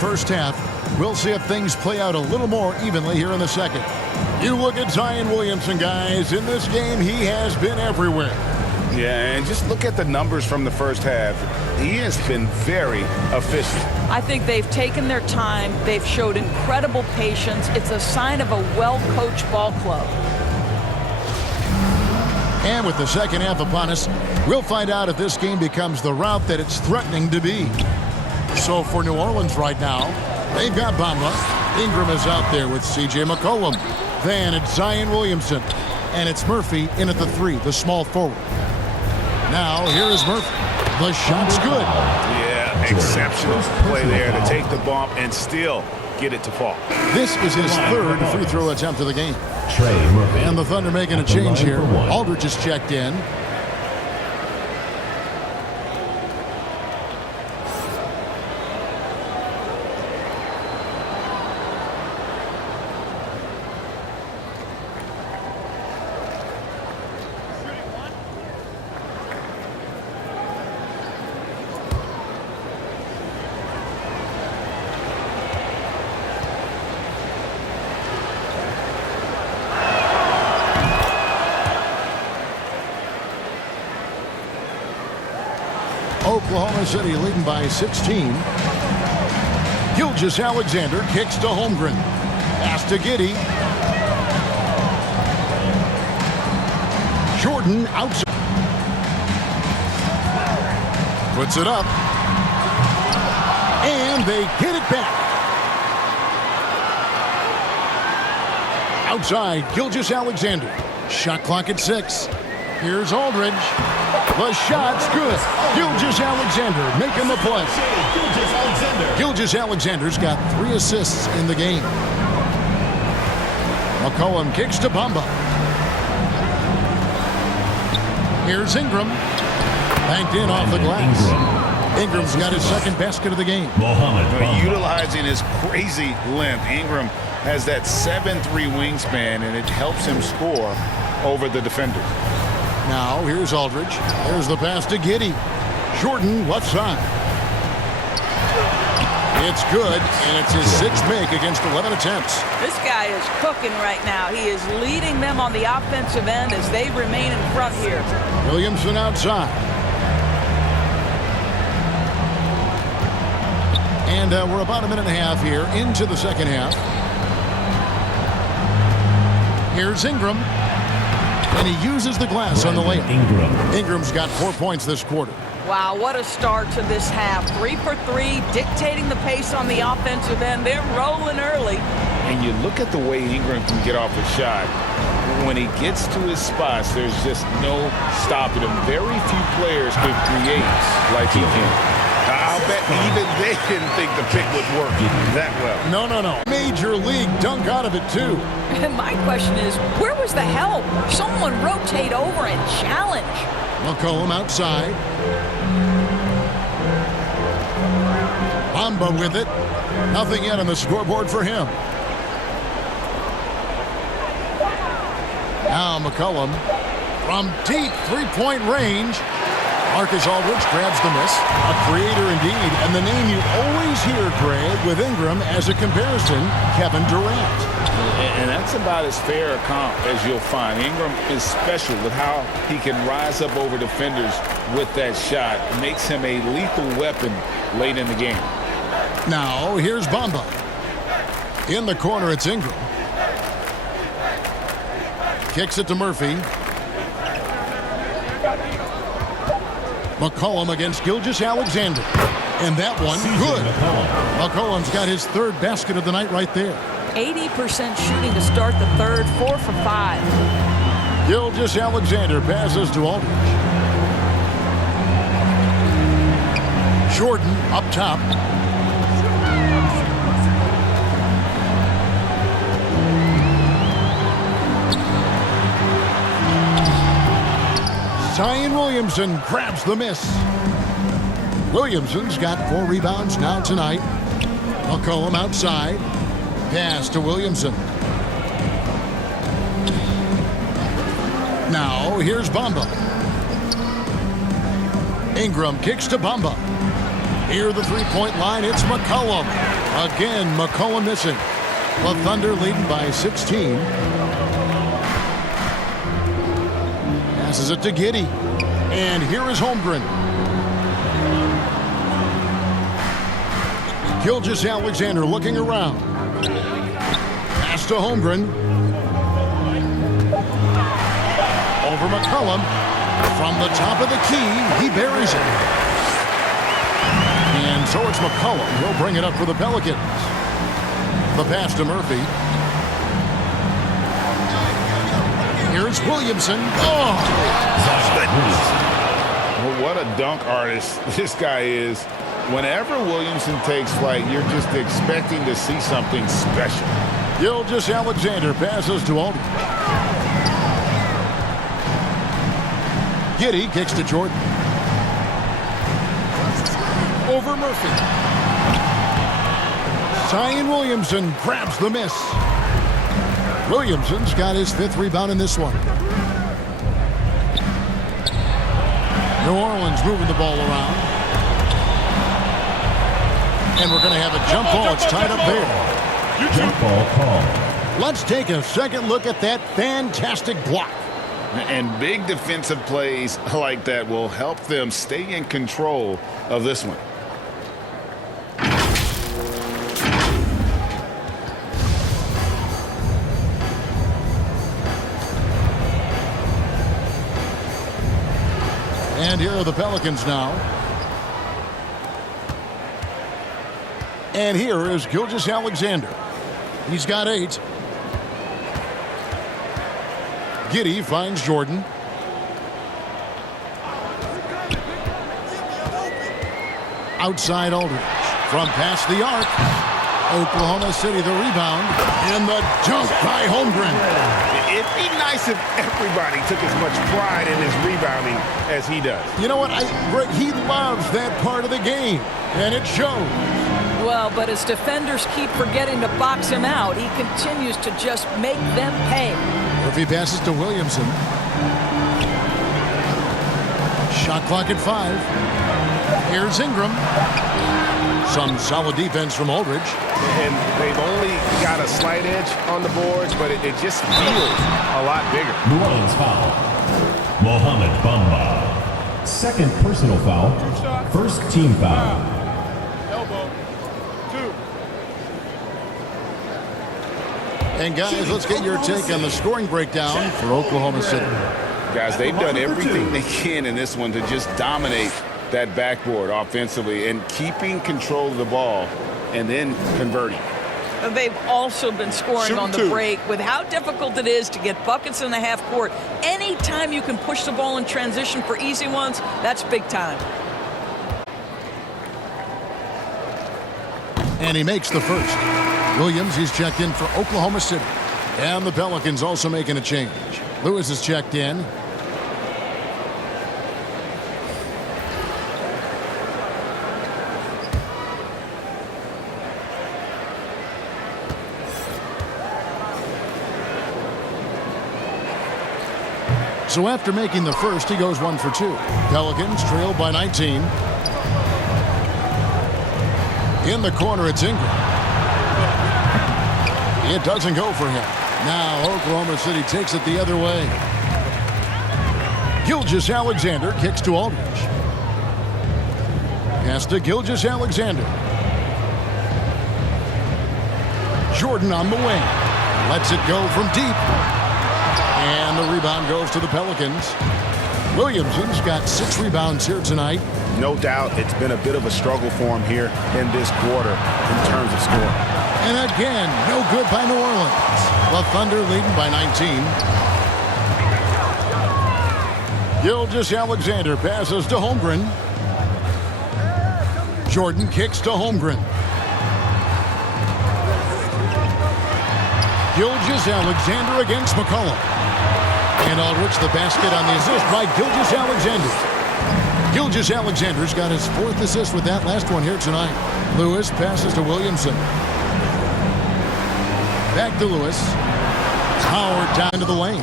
First half. We'll see if things play out a little more evenly here in the second. You look at Zion Williamson, guys. In this game, he has been everywhere. Yeah, and just look at the numbers from the first half. He has been very efficient. I think they've taken their time. They've showed incredible patience. It's a sign of a well-coached ball club. And with the second half upon us, we'll find out if this game becomes the route that it's threatening to be. So for New Orleans right now, they've got Bamba. Ingram is out there with C.J. McCollum. Then it's Zion Williamson. And it's Murphy in at the 3, the small forward. Now here is Murphy. The shot's good. Yeah, exceptional play there to take the bump and still get it to fall. This is his third free throw attempt of the game. And the Thunder making a change here. Aldridge is checked in. Oklahoma City leading by 16. Gilgeous-Alexander kicks to Holmgren. Pass to Giddey. Jordan outside. Puts it up. And they get it back. Outside, Gilgeous-Alexander. Shot clock at 6. Here's Aldridge. The shot's good. Gilgeous-Alexander making the play. Gilgeous-Alexander's got 3 assists in the game. McCollum kicks to Bamba. Here's Ingram. Banked in off the glass. Ingram's got his second basket of the game. Utilizing his crazy length, Ingram has that 7'3" wingspan, and it helps him score over the defenders. Now, here's Aldridge. There's the pass to Giddey. Jordan, left side. It's good, and it's his 6th make against 11 attempts. This guy is cooking right now. He is leading them on the offensive end as they remain in front here. Williamson outside. And we're about a minute and a half here into the second half. Here's Ingram. And he uses the glass on the layup. Ingram's got 4 points this quarter. Wow, what a start to this half. 3 for 3, dictating the pace on the offensive end. They're rolling early. And you look at the way Ingram can get off a shot. When he gets to his spots, there's just no stopping him. Very few players can create like he can. I'll bet even they didn't think the pick would work that well. No. Major league dunk out of it, too. And my question is, where was the help? Someone rotate over and challenge. McCollum outside. Bamba with it. Nothing yet on the scoreboard for him. Now McCollum from deep three-point range. Marcus Aldridge grabs the miss. A creator indeed. And the name you always hear, Greg, with Ingram as a comparison, Kevin Durant. And that's about as fair a comp as you'll find. Ingram is special with how he can rise up over defenders with that shot. It makes him a lethal weapon late in the game. Now, here's Bamba. In the corner, it's Ingram. Kicks it to Murphy. McCollum against Gilgeous-Alexander. And that one, good. McCollum's got his 3rd basket of the night right there. 80% shooting to start the third, 4 for 5. Gilgeous-Alexander passes to Aldridge. Jordan up top. Zion Williamson grabs the miss. Williamson's got 4 rebounds now tonight. McCollum outside. Pass to Williamson. Now here's Bamba. Ingram kicks to Bamba. Near the three-point line, it's McCollum. Again, McCollum missing. The Thunder leading by 16. Passes it to Giddey. And here is Holmgren. Gilgeous-Alexander looking around. Pass to Holmgren. Over McCollum. From the top of the key, he buries it. And so it's McCollum. He'll bring it up for the Pelicans. The pass to Murphy. Here's Williamson. Oh! Well, what a dunk artist this guy is. Whenever Williamson takes flight, you're just expecting to see something special. Gilgeous-Alexander passes to Aldridge. Giddey kicks to Jordan. Over Murphy. Zion Williamson grabs the miss. Williamson's got his 5th rebound in this one. New Orleans moving the ball around. And we're going to have a jump ball. It's tied up there. Jump ball call. Let's take a second look at that fantastic block. And big defensive plays like that will help them stay in control of this one. And here are the Pelicans now. And here is Gilgeous-Alexander. He's got 8. Giddey finds Jordan. Outside Aldridge. From past the arc. Oklahoma City the rebound. And the dunk by Holmgren. It'd be nice if everybody took as much pride in his rebounding as he does. You know what? He loves that part of the game. And it shows. Well, but as defenders keep forgetting to box him out, he continues to just make them pay. Murphy passes to Williamson. Shot clock at 5. Here's Ingram. Some solid defense from Aldridge. And they've only got a slight edge on the boards, but it just feels a lot bigger. New Orleans foul. Mohamed Bamba. 2nd personal foul. 1st team foul. Elbow. 2. And guys, let's get your take on the scoring breakdown for Oklahoma City. Guys, they've done everything they can in this one to just dominate that backboard offensively and keeping control of the ball and then converting. They've also been scoring on the break. With how difficult it is to get buckets in the half court, anytime you can push the ball in transition for easy ones, that's big time. And he makes the first. Williams, he's checked in for Oklahoma City. And the Pelicans also making a change. Lewis is checked in. So after making the first, he goes 1 for 2. Pelicans trail by 19. In the corner, it's Ingram. It doesn't go for him. Now Oklahoma City takes it the other way. Gilgeous-Alexander kicks to Aldridge. Pass to Gilgeous-Alexander. Jordan on the wing. Lets it go from deep. And the rebound goes to the Pelicans. Williamson's got 6 rebounds here tonight. No doubt it's been a bit of a struggle for him here in this quarter in terms of scoring. And again, no good by New Orleans. The Thunder leading by 19. Gilgeous-Alexander passes to Holmgren. Jordan kicks to Holmgren. Gilgeous-Alexander against McCollum. And Aldridge the basket on the assist by Gilgeous-Alexander. Gilgeous-Alexander's got his 4th assist with that last one here tonight. Lewis passes to Williamson. Back to Lewis. Howard down to the lane.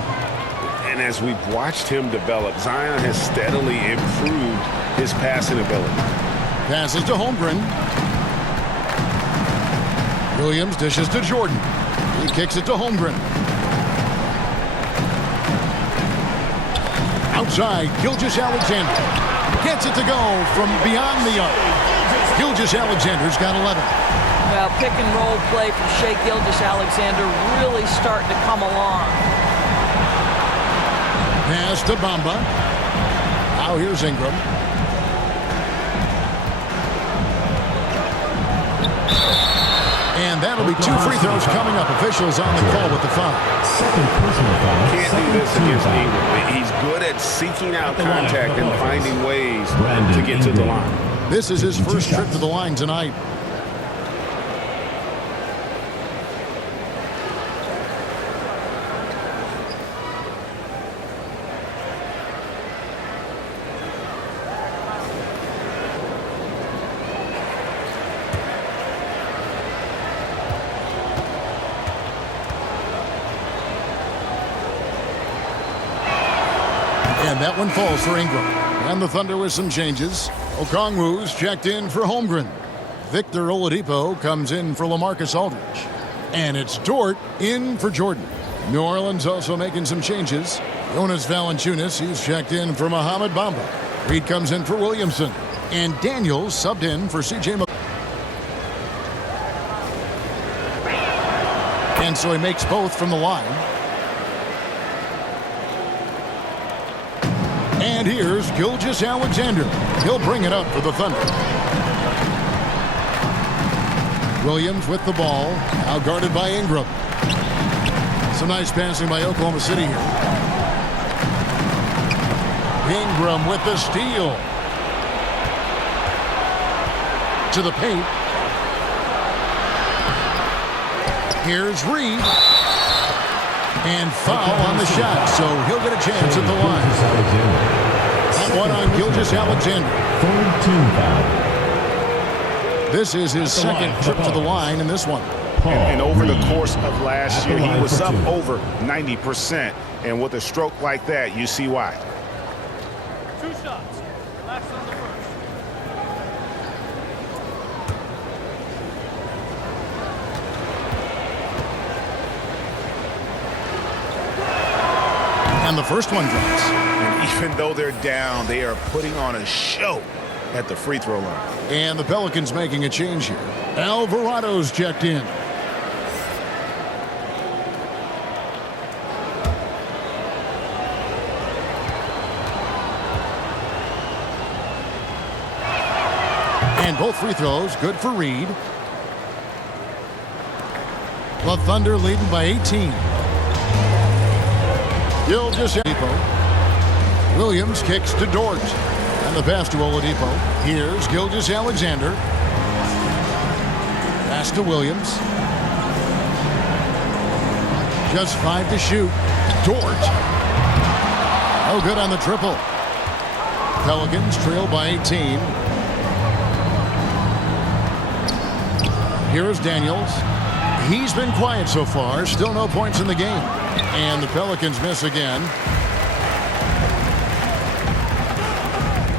And as we've watched him develop, Zion has steadily improved his passing ability. Passes to Holmgren. Williams dishes to Jordan. He kicks it to Holmgren. Outside, Gilgeous-Alexander gets it to go from beyond the arc. Gilgeous-Alexander's got 11. Well, pick and roll play from Shai Gilgeous-Alexander really starting to come along. Pass to Bamba. Now here's Ingram. And that'll be 2 free throws coming up. Officials on the call with the foul. Second personal foul. Can't do this against Ingram. He's good at seeking out contact and finding ways to get to the line. This is his first trip to the line tonight. And that one falls for Ingram. And the Thunder with some changes. Okongwu's checked in for Holmgren. Victor Oladipo comes in for LaMarcus Aldridge. And it's Dort in for Jordan. New Orleans also making some changes. Jonas Valanciunas, he's checked in for Mohamed Bamba. Reed comes in for Williamson. And Daniels subbed in for C.J. McCollum. And so he makes both from the line. And here's Gilgeous-Alexander. He'll bring it up for the Thunder. Williams with the ball. Now guarded by Ingram. Some nice passing by Oklahoma City here. Ingram with the steal. To the paint. Here's Reed. And foul on the shot, so he'll get a chance at the line. That one on Gilgeous-Alexander. Third team foul. This is his second trip to the line in this one. And over the course of last year, he was up over 90%. And with a stroke like that, you see why. 2 shots. Relax on the first. And the first one drops. And even though they're down, they are putting on a show at the free throw line. And the Pelicans making a change here. Alvarado's checked in. And both free throws good for Reed. The Thunder leading by 18. Gilgeous-Alexander. Williams kicks to Dort. And the pass to Oladipo. Here's Gilgeous-Alexander. Pass to Williams. Just 5 to shoot. Dort. No good on the triple. Pelicans trail by 18. Here's Daniels. He's been quiet so far. Still no points in the game. And the Pelicans miss again.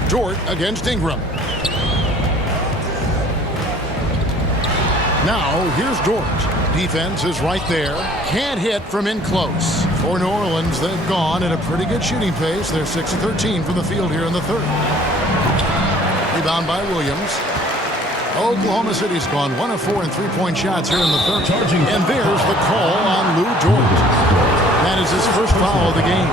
Dort against Ingram. Now, here's Dort. Defense is right there. Can't hit from in close. For New Orleans, they've gone at a pretty good shooting pace. They're 6 of 13 from the field here in the third. Rebound by Williams. Oklahoma City's gone 1 of 4 in three-point shots here in the third. And there's the call on Lou Dort. That is his first foul of the game.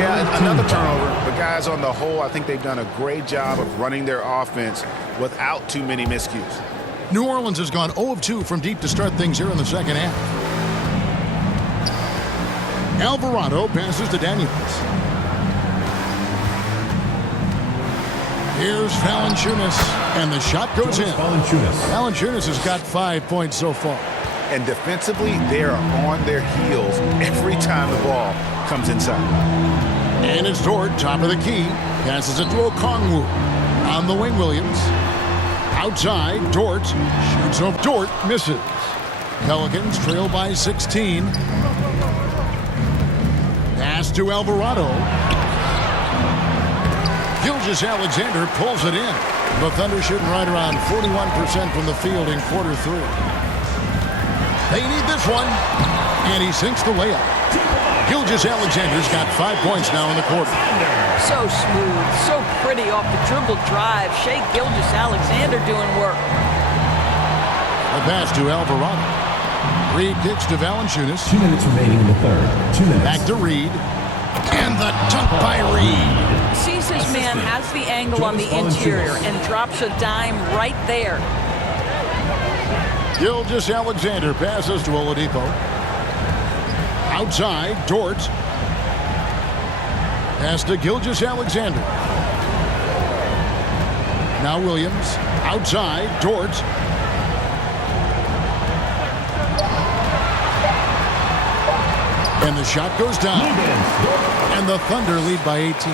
Yeah, another turnover. But guys, on the whole, I think they've done a great job of running their offense without too many miscues. New Orleans has gone 0 of 2 from deep to start things here in the second half. Alvarado passes to Daniels. Here's Valanciunas, and the shot goes in. Valanciunas has got 5 points so far. And defensively, they are on their heels every time the ball comes inside. And it's Dort, top of the key. Passes it to Okongwu. On the wing, Williams. Outside, Dort. Shoots off. Dort misses. Pelicans trail by 16. Pass to Alvarado. Gilgeous-Alexander pulls it in. The Thunder shooting right around 41% from the field in quarter 3. They need this one. And he sinks the layup. Gilgeous-Alexander's got 5 points now in the quarter. So smooth, so pretty off the dribble drive. Shai Gilgeous-Alexander doing work. The pass to Alvarado. Reed kicks to Valanciunas. 2 minutes remaining in the third. 2 minutes. Back to Reed. And the dunk by Reed. Sees his man, has the angle on the interior, and drops a dime right there. Gilgeous-Alexander passes to Oladipo. Outside, Dort. Pass to Gilgeous-Alexander. Now Williams. Outside, Dort. And the shot goes down. And the Thunder lead by 18.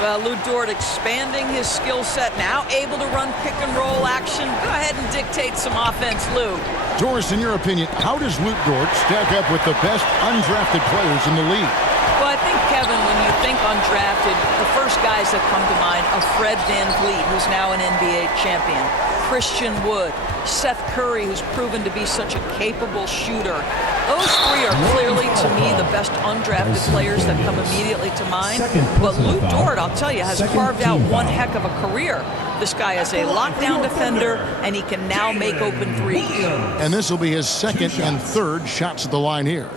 Well, Lou Dort expanding his skill set, now able to run pick and roll action. Go ahead and dictate some offense, Lou. Doris, in your opinion, how does Lou Dort stack up with the best undrafted players in the league? Well, I think, Kevin, when you think undrafted, the first guys that come to mind are Fred VanVleet, who's now an NBA champion, Christian Wood, Seth Curry, who's proven to be such a capable shooter. Those three are clearly, to me, the best undrafted players that come immediately to mind. But Lou Dort, I'll tell you, has carved out one heck of a career. This guy is a lockdown defender, and he can now make open threes. And this will be his second and third shots at the line here.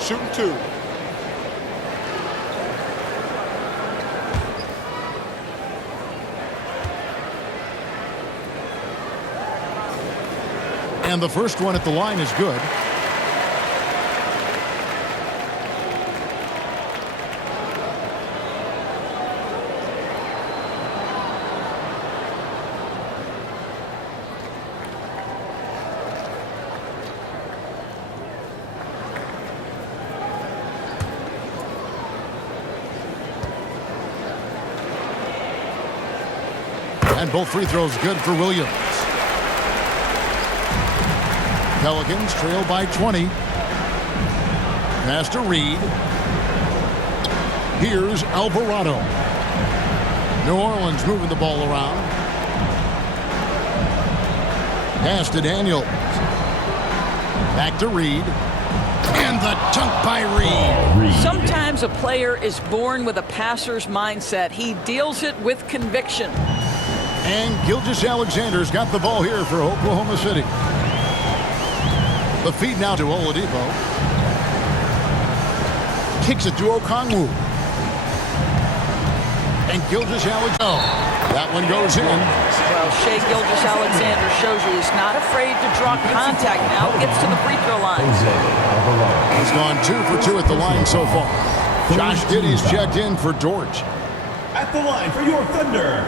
Shooting 2. And the first one at the line is good. And both free throws good for Williams. Pelicans trail by 20. Pass to Reed. Here's Alvarado. New Orleans moving the ball around. Pass to Daniels. Back to Reed. And the dunk by Reed. Sometimes a player is born with a passer's mindset. He deals it with conviction. And Gilgeous-Alexander's got the ball here for Oklahoma City. The feed now to Oladipo. Kicks it to Okongwu. And Gilgeous-Alexander. That one goes in. Well, Shai Gilgeous-Alexander shows you he's not afraid to draw contact. Now gets to the free throw line. He's gone 2 for 2 at the line so far. Josh Giddey's checked in for Dort. At the line for your Thunder,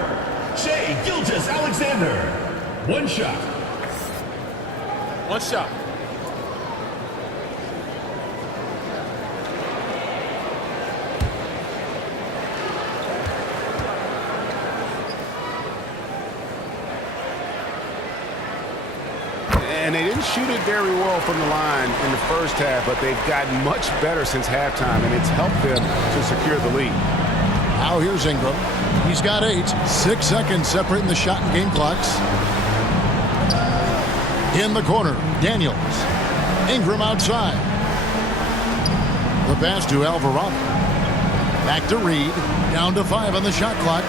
Shai Gilgeous-Alexander. One shot. One shot. And they didn't shoot it very well from the line in the first half, but they've gotten much better since halftime, and it's helped them to secure the lead. Now here's Ingram. He's got 8. 6 seconds separating the shot and game clocks. In the corner, Daniels. Ingram outside. The pass to Alvarado. Back to Reed. Down to 5 on the shot clock.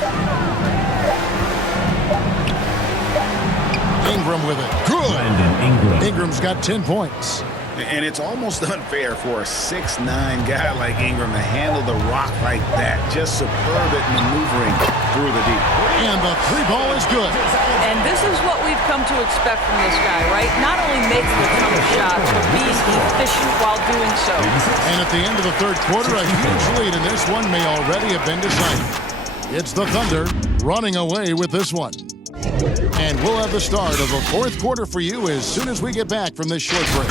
Ingram with it. Good. Ingram's got 10 points. And it's almost unfair for a 6'9" guy like Ingram to handle the rock like that. Just superb at maneuvering through the deep. And the 3 ball is good. And this is what we've come to expect from this guy, right? Not only making a ton of shots, but being efficient while doing so. And at the end of the third quarter, a huge lead, and this one may already have been decided. It's the Thunder running away with this one. And we'll have the start of the fourth quarter for you as soon as we get back from this short break.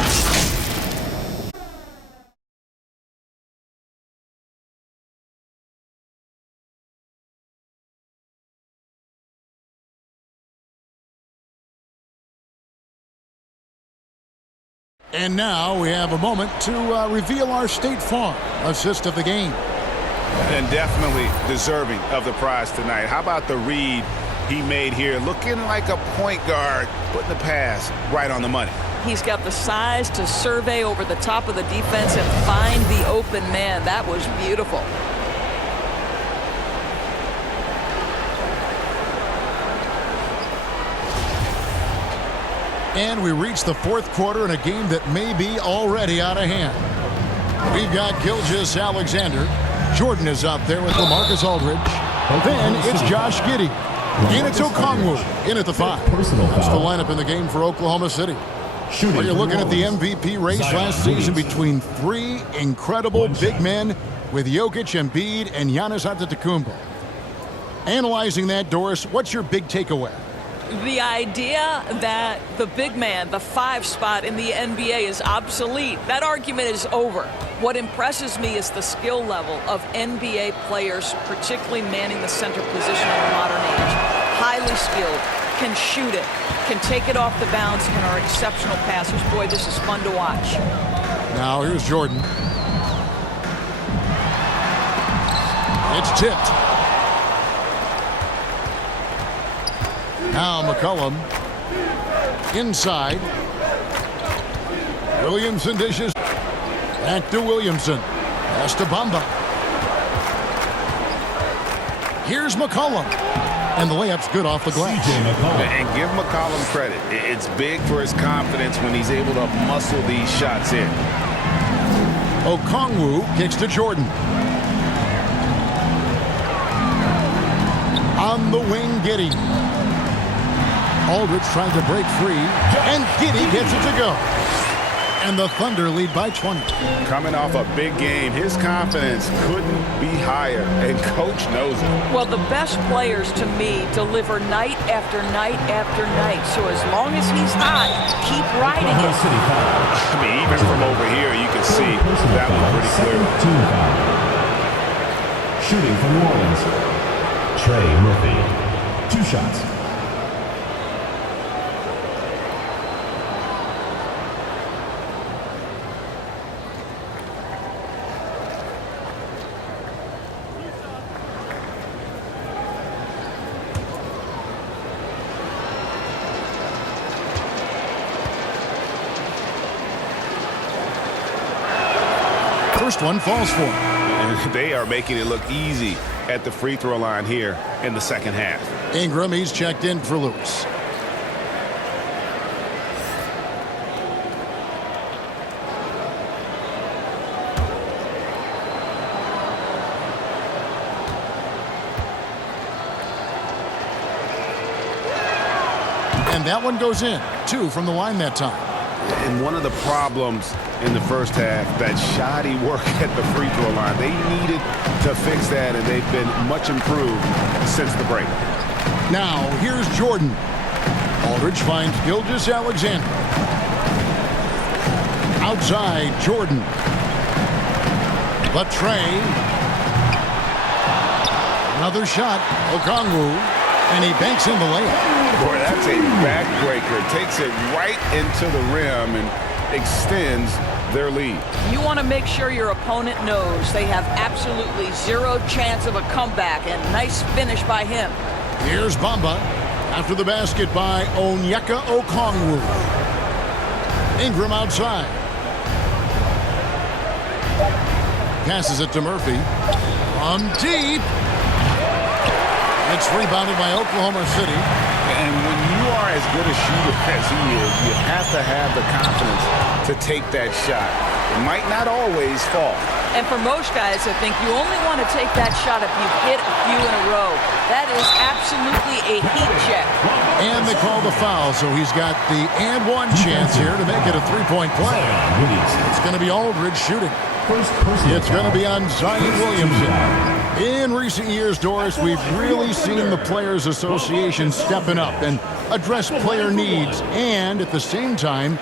And now we have a moment to reveal our State Farm assist of the game. And definitely deserving of the prize tonight. How about the read he made here? Looking like a point guard, putting the pass right on the money. He's got the size to survey over the top of the defense and find the open man. That was beautiful. And we reach the fourth quarter in a game that may be already out of hand. We've got Gilgeous-Alexander. Jordan is out there with LaMarcus Aldridge. Then it's Josh Giddey. And it's Okongwu in at the 5. That's the lineup in the game for Oklahoma City. Well, you're looking at the MVP race last season between 3 incredible big men with Jokic, Embiid, and Giannis Antetokounmpo. Analyzing that, Doris, what's your big takeaway? The idea that the big man, the 5 spot in the NBA is obsolete, that argument is over. What impresses me is the skill level of NBA players, particularly manning the center position in the modern age. Highly skilled, can shoot it, can take it off the bounce, and are exceptional passers. Boy, this is fun to watch. Now here's Jordan. It's tipped. Now McCollum inside. Williamson dishes. Back to Williamson. Pass to Bamba. Here's McCollum. And the layup's good off the glass. And give McCollum credit. It's big for his confidence when he's able to muscle these shots in. Okongwu kicks to Jordan. On the wing, Giddey. Aldridge trying to break free, and Giddey gets it to go. And the Thunder lead by 20. Coming off a big game, his confidence couldn't be higher, and Coach knows it. Well, the best players to me deliver night after night after night. So as long as he's hot, keep riding it. I mean, even from over here, you can see that one pretty clearly. Shooting from New Orleans, Trey Murphy. 2 shots. First one falls for him. They are making it look easy at the free throw line here in the second half. Ingram, he's checked in for Lewis. And that one goes in. 2 from the line that time. And one of the problems in the first half, that shoddy work at the free throw line. They needed to fix that, and they've been much improved since the break. Now, here's Jordan. Aldridge finds Gilgeous-Alexander. Outside, Jordan. Latrey. Another shot. Okongwu. And he banks in the layup. Boy, that's a backbreaker. Takes it right into the rim and extends their lead. You want to make sure your opponent knows they have absolutely 0 chance of a comeback, and nice finish by him. Here's Bamba after the basket by Onyeka Okongwu. Ingram outside. Passes it to Murphy. From deep. It's rebounded by Oklahoma City. And when you are as good a shooter as he is, you have to have the confidence to take that shot. It might not always fall. And for most guys, I think you only want to take that shot if you've hit a few in a row. That is absolutely a heat check. And they call the foul, so he's got the and one chance here to make it a 3-point play. It's going to be Aldridge shooting. It's going to be on Zion Williamson. In recent years, Doris, we've really seen the Players Association stepping up and address player needs and, at the same time,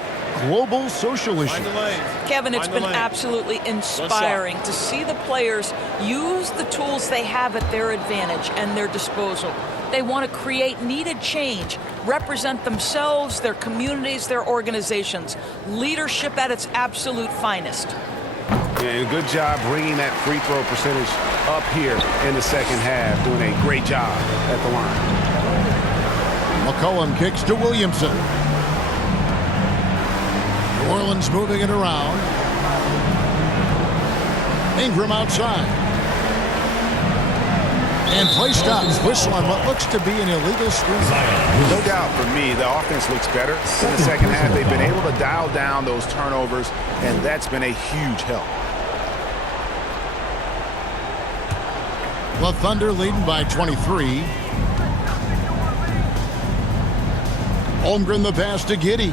global social issue. Kevin, it's been absolutely inspiring to see the players use the tools they have at their advantage and their disposal. They want to create needed change, represent themselves, their communities, their organizations. Leadership at its absolute finest. And good job bringing that free throw percentage up here in the second half, doing a great job at the line. McCollum kicks to Williamson. New Orleans moving it around. Ingram outside. And play stops. Whistle on what looks to be an illegal screen. No doubt for me, the offense looks better in the second half. They've been able to dial down those turnovers, and that's been a huge help. The Thunder leading by 23. Holmgren the pass to Giddey.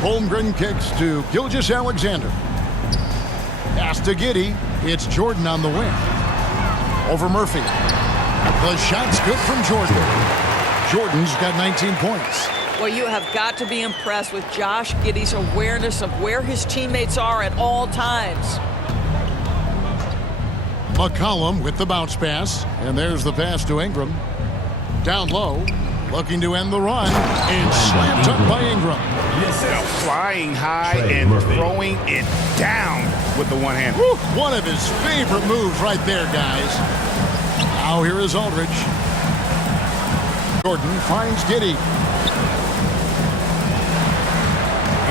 Holmgren kicks to Gilgeous-Alexander. Pass to Giddey. It's Jordan on the wing. Over Murphy. The shot's good from Jordan. Jordan's got 19 points. Well, you have got to be impressed with Josh Giddey's awareness of where his teammates are at all times. McCollum with the bounce pass. And there's the pass to Ingram. Down low. Looking to end the run. And slammed up by Ingram. Now flying high and throwing it down with the one hand. Woo, one of his favorite moves right there, guys. Now here is Aldridge. Jordan finds Giddey.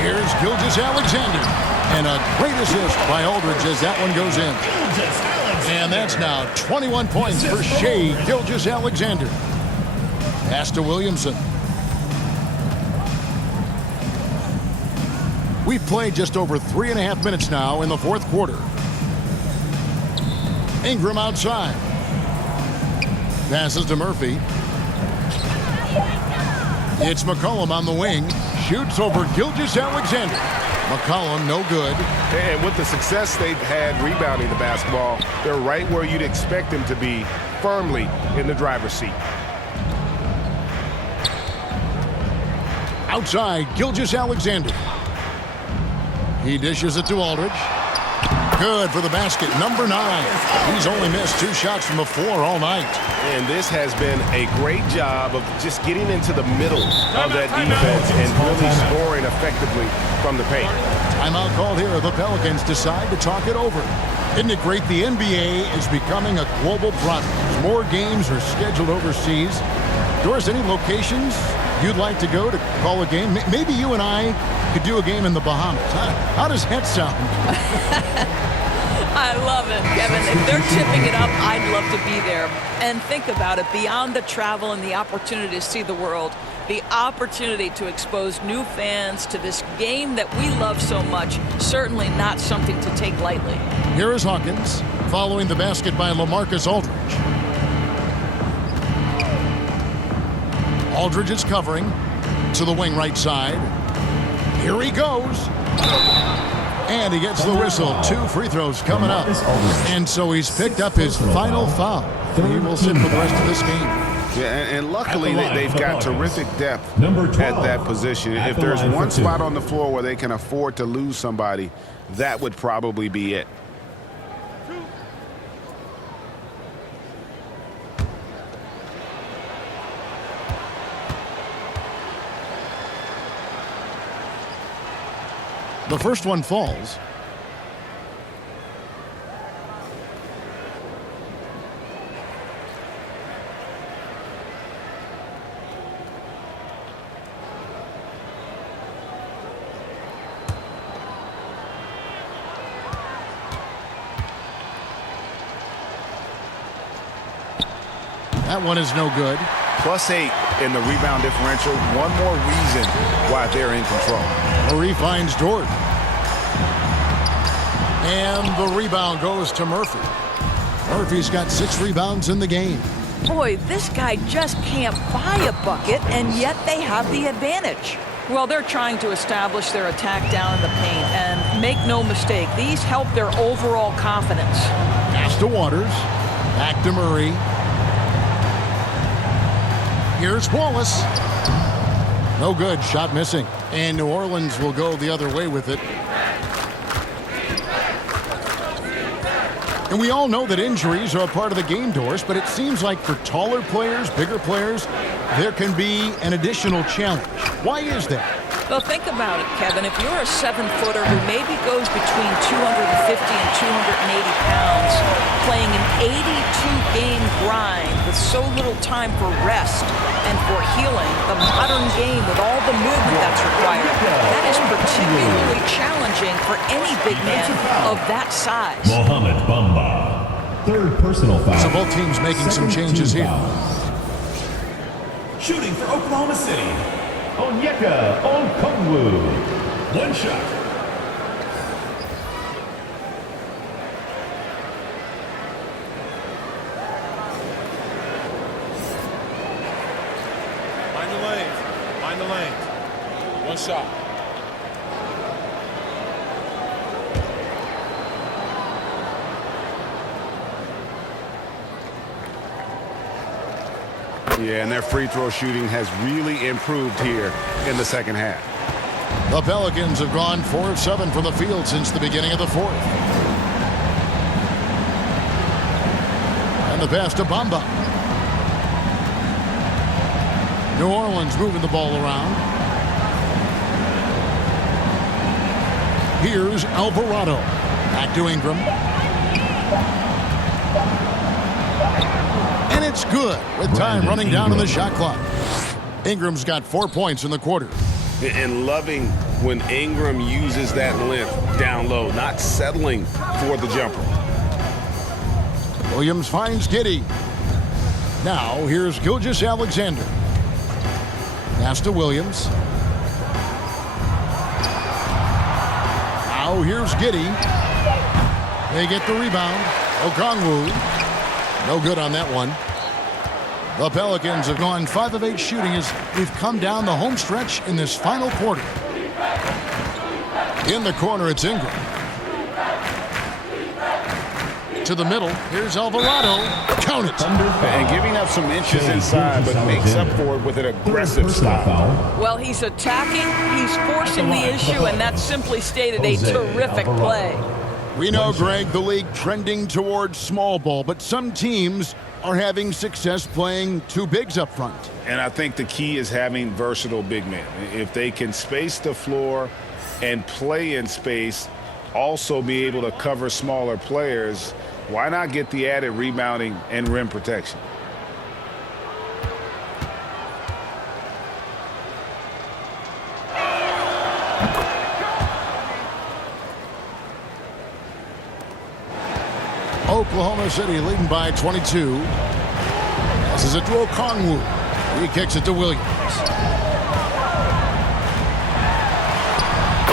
Here's Gilgeous-Alexander. And a great assist by Aldridge as that one goes in. And that's now 21 points for Shai Gilgeous-Alexander. Pass to Williamson. We've played just over 3.5 minutes now in the fourth quarter. Ingram outside. Passes to Murphy. It's McCollum on the wing. Shoots over Gilgeous-Alexander. McCollum no good. And with the success they've had rebounding the basketball, they're right where you'd expect them to be, firmly in the driver's seat. Outside, Gilgeous-Alexander. He dishes it to Aldridge. Good for the basket, number 9. He's only missed 2 shots from the floor all night. And this has been a great job of just getting into the middle of that defense and really scoring effectively from the paint. Timeout called here. The Pelicans decide to talk it over. Isn't it great? The NBA is becoming a global product. More games are scheduled overseas. Doris, any locations you'd like to go to call a game? Maybe you and I could do a game in the Bahamas. How does that sound? I love it, Kevin. If they're tipping it up, I'd love to be there. And think about it, beyond the travel and the opportunity to see the world, the opportunity to expose new fans to this game that we love so much, certainly not something to take lightly. Here is Hawkins following the basket by LaMarcus Aldridge. Aldridge is covering to the wing right side. Here he goes. And he gets the whistle. 2 free throws coming up. And so he's picked up his final foul. He will sit for the rest of this game. Yeah, and luckily they've got terrific depth at that position. If there's one spot on the floor where they can afford to lose somebody, that would probably be it. The first one falls. That one is no good. +8 in the rebound differential. One more reason why they're in control. Murray finds Jordan. And the rebound goes to Murphy. Murphy's got 6 rebounds in the game. Boy, this guy just can't buy a bucket, and yet they have the advantage. Well, they're trying to establish their attack down in the paint, and make no mistake, these help their overall confidence. Pass to Waters. Back to Murray. Here's Wallace. No good. Shot missing. And New Orleans will go the other way with it. And we all know that injuries are a part of the game, Doris, but it seems like for taller players, bigger players, there can be an additional challenge. Why is that? Well, think about it, Kevin. If you're a 7-footer who maybe goes between 250 and 280 pounds, playing an 82-game grind with so little time for rest and for healing, the modern game with all the movement that's required, that is particularly challenging for any big man of that size. Mohamed Bamba. Third personal foul. So both teams making some changes here. Shooting for Oklahoma City. Onyeka Okongwu. One shot. Mind the lanes. Mind the lanes. One shot. Yeah, and their free throw shooting has really improved here in the second half. The Pelicans have gone 4 of 7 from the field since the beginning of the fourth. And the pass to Bamba. New Orleans moving the ball around. Here's Alvarado. Back to Ingram. And it's good with time running down on the shot clock. Ingram's got 4 points in the quarter. And loving when Ingram uses that length down low, not settling for the jumper. Williams finds Giddey. Now here's Gilgeous-Alexander. Pass to Williams. Now here's Giddey. They get the rebound. Okongwu. No good on that one. The Pelicans have gone 5 of 8 shooting as we've come down the home stretch in this final quarter. In the corner, it's Ingram. To the middle, here's Alvarado. Count it. And giving up some inches inside, but makes up for it with an aggressive style. Well, he's attacking, he's forcing the issue, and that's simply stated a terrific play. We know, Greg, the league trending towards small ball, but some teams are having success playing two bigs up front. And I think the key is having versatile big men. If they can space the floor and play in space, also be able to cover smaller players, why not get the added rebounding and rim protection? Oklahoma City leading by 22. Passes it to Okongwu. He kicks it to Williams.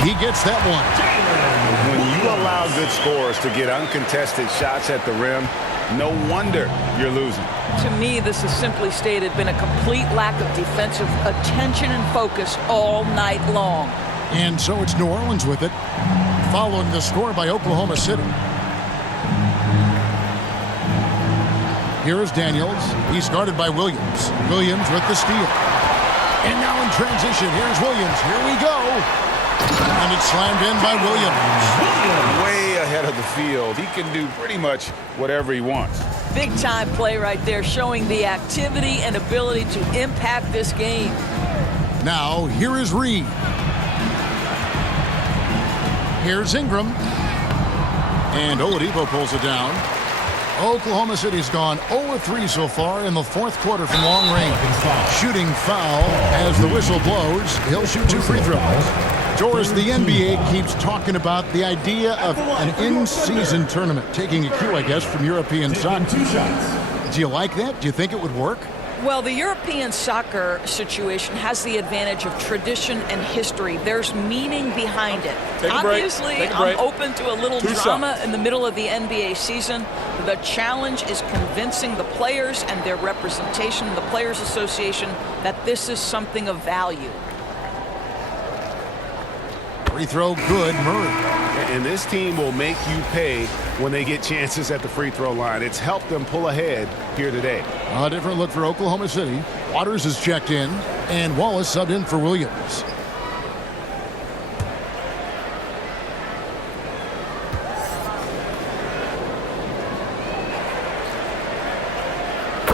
He gets that one. When you allow good scorers to get uncontested shots at the rim, no wonder you're losing. To me, this is simply stated been a complete lack of defensive attention and focus all night long. And so it's New Orleans with it, following the score by Oklahoma City. Here is Daniels. He's guarded by Williams. Williams with the steal. And now in transition, here's Williams. Here we go. And it's slammed in by Williams. Way ahead of the field. He can do pretty much whatever he wants. Big time play right there, showing the activity and ability to impact this game. Now, here is Reed. Here's Ingram. And Oladipo pulls it down. Oklahoma City's gone 0-3 so far in the fourth quarter from long range. Shooting foul as the whistle blows. He'll shoot 2 free throws. Doris, the NBA keeps talking about the idea of an in-season tournament, taking a cue, I guess, from European soccer. Do you like that? Do you think it would work? Well, the European soccer situation has the advantage of tradition and history. There's meaning behind it. Obviously, I'm open to a little drama in the middle of the NBA season. The challenge is convincing the players and their representation, the Players Association, that this is something of value. Free throw good, Murray. And this team will make you pay when they get chances at the free throw line. It's helped them pull ahead here today. A different look for Oklahoma City. Waters is checked in, and Wallace subbed in for Williams.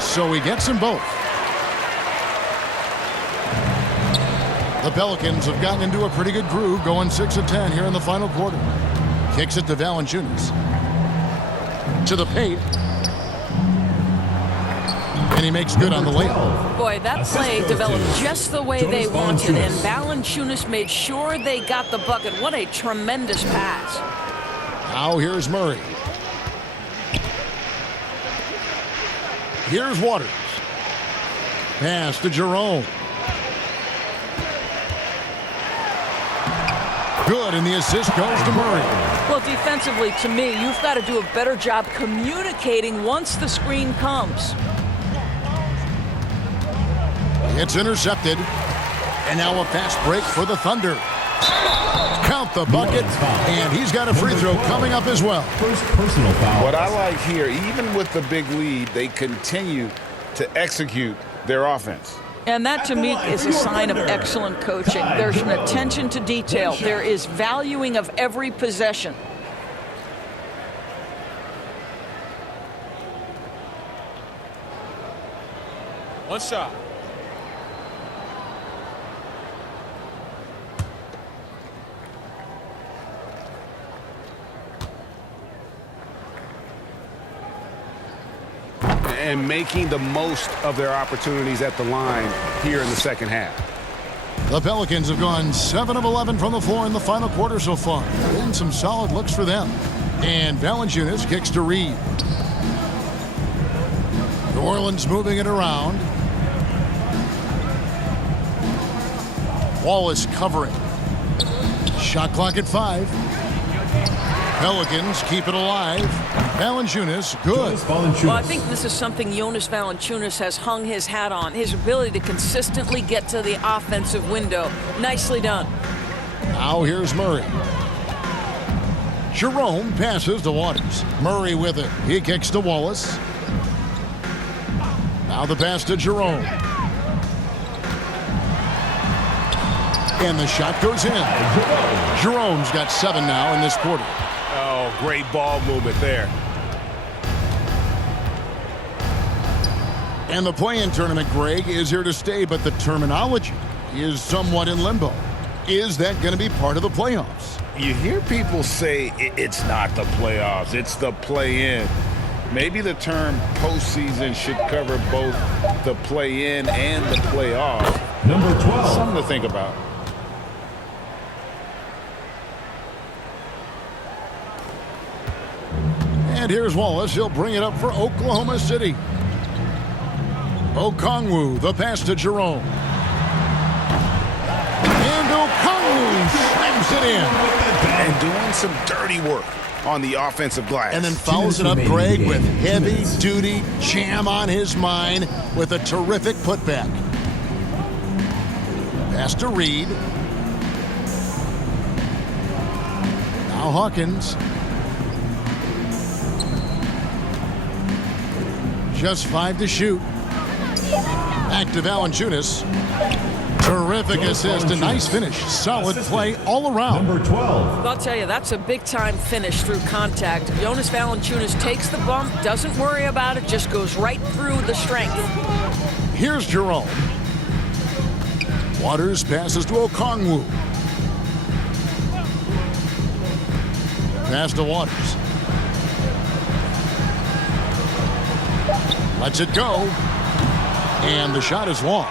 So he gets them both. The Pelicans have gotten into a pretty good groove, going 6 of 10 here in the final quarter. Kicks it to Valanciunas. To the paint. And he makes good on the layup. Boy, that play developed just the way they wanted, and Valanciunas made sure they got the bucket. What a tremendous pass. Now here's Murray. Here's Waters. Pass to Jerome. Good, and the assist goes to Murray. Well, defensively, to me, you've got to do a better job communicating once the screen comes. It's intercepted. And now a fast break for the Thunder. Count the bucket, and he's got a free throw coming up as well. First personal foul. What I like here, even with the big lead, they continue to execute their offense. And that, to me, is a sign of excellent coaching. There's an attention to detail. There is valuing of every possession. One shot. And making the most of their opportunities at the line here in the second half. The Pelicans have gone 7 of 11 from the floor in the final quarter so far. Been some solid looks for them. And Valanciunas kicks to Reed. New Orleans moving it around. Wallace covering. Shot clock at 5. Pelicans keep it alive. Valanciunas, good. Well, I think this is something Jonas Valanciunas has hung his hat on. His ability to consistently get to the offensive window. Nicely done. Now here's Murray. Jerome passes to Waters. Murray with it. He kicks to Wallace. Now the pass to Jerome. And the shot goes in. Jerome's got 7 now in this quarter. Oh, great ball movement there. And the play-in tournament, Greg, is here to stay, but the terminology is somewhat in limbo. Is that going to be part of the playoffs? You hear people say it's not the playoffs, it's the play-in. Maybe the term postseason should cover both the play-in and the playoff. Number 12. Something to think about. And here's Wallace. He'll bring it up for Oklahoma City. Okongwu, the pass to Jerome. And Okongwu slams it in. And doing some dirty work on the offensive glass. And then follows it up, Greg, with heavy-duty jam on his mind with a terrific putback. Pass to Reed. Now Hawkins. Just 5 to shoot. Back to Valanciunas. Terrific assist, a nice finish. Solid play all around. Number 12. I'll tell you, that's a big-time finish through contact. Jonas Valanciunas takes the bump, doesn't worry about it, just goes right through the strength. Here's Jerome. Waters passes to Okongwu. Pass to Waters. Lets it go. And the shot is long.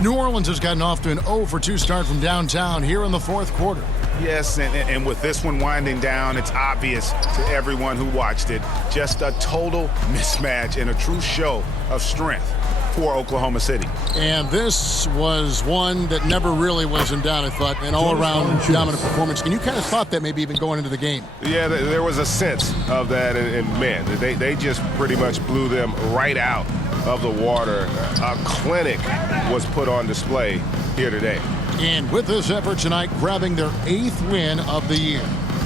New Orleans has gotten off to an 0 for 2 start from downtown here in the fourth quarter. Yes, and with this one winding down, it's obvious to everyone who watched it. Just a total mismatch and a true show of strength for Oklahoma City. And this was one that never really was in doubt, I thought, an all-around dominant performance. And you kind of thought that maybe even going into the game. Yeah, there was a sense of that, and man, they just pretty much blew them right out of the water. A clinic was put on display here today. And with this effort tonight, grabbing their 8th win of the year.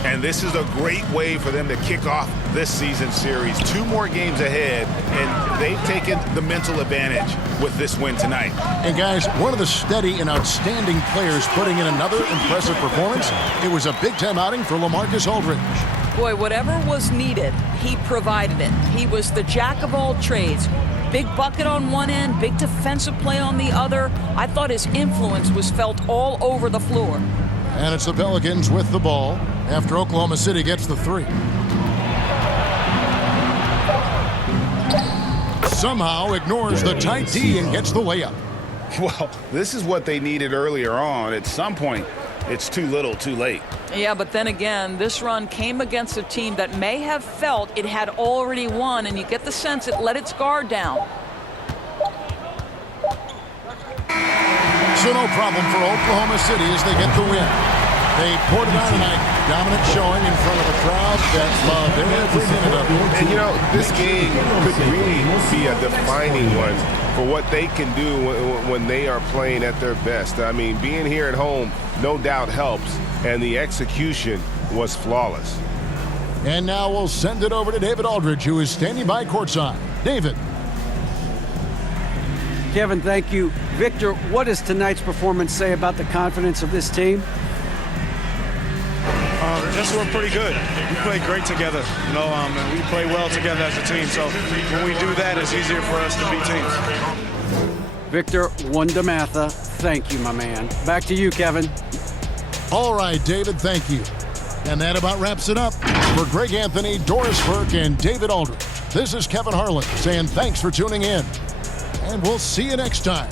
And this is a great way for them to kick off this season series. 2 more games ahead, and they've taken the mental advantage with this win tonight. And guys, one of the steady and outstanding players putting in another impressive performance. It was a big-time outing for LaMarcus Aldridge. Boy, whatever was needed, he provided it. He was the jack of all trades. Big bucket on one end, big defensive play on the other. I thought his influence was felt all over the floor. And it's the Pelicans with the ball after Oklahoma City gets the 3. Somehow ignores the tight D and gets the layup. Well, this is what they needed earlier on. At some point, it's too little, too late. Yeah, but then again, this run came against a team that may have felt it had already won, and you get the sense it let its guard down. So no problem for Oklahoma City as they get the win. They poured it on tonight. Dominant showing in front of a crowd that loved every minute of it. And, you know, this game could really be a defining one for what they can do when they are playing at their best. I mean, being here at home no doubt helps, and the execution was flawless. And now we'll send it over to David Aldridge, who is standing by courtside. David. Kevin, thank you. Victor, what does tonight's performance say about the confidence of this team? Just we're pretty good. We play great together, you know, and we play well together as a team. So when we do that, it's easier for us to beat teams. Victor Wondermatha, thank you, my man. Back to you, Kevin. All right, David, thank you. And that about wraps it up. For Greg Anthony, Doris Burke, and David Aldridge, this is Kevin Harlan saying thanks for tuning in. And we'll see you next time.